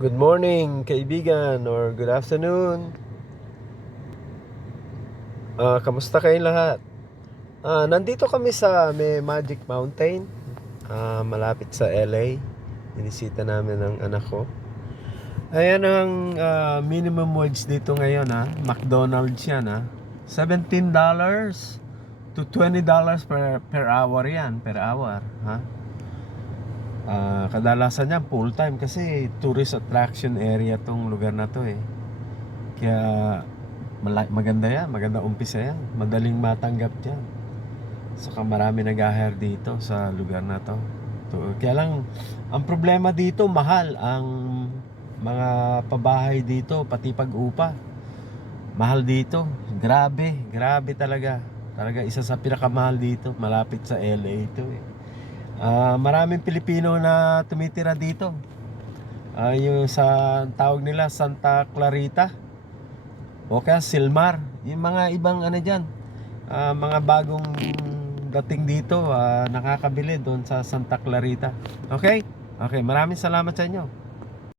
Good morning, kaibigan, or good afternoon. Kamusta kayong lahat? Nandito kami sa may Magic Mountain, malapit sa LA. Inisita namin ng anak ko. Ayan ang minimum wage dito ngayon, ha. McDonald's yan, ha. $17 to $20 per hour yan, per hour, ha. Kadalasan yan full time kasi tourist attraction area tong lugar na to, eh. Kaya maganda yan, maganda umpisa yan. Madaling matanggap dyan. Saka marami nag-hire dito sa lugar na to. Kaya lang, ang problema dito, mahal ang mga pabahay dito, pati pag-upa. Mahal dito. Grabe, grabe talaga. Talaga isa sa pinakamahal dito, malapit sa LA ito, eh. Maraming Pilipino na tumitira dito. Yung sa tawag nila Santa Clarita o kaya Silmar, yung mga ibang ano dyan, mga bagong dating dito, nakakabili doon sa Santa Clarita. Okay? Okay, maraming salamat sa inyo.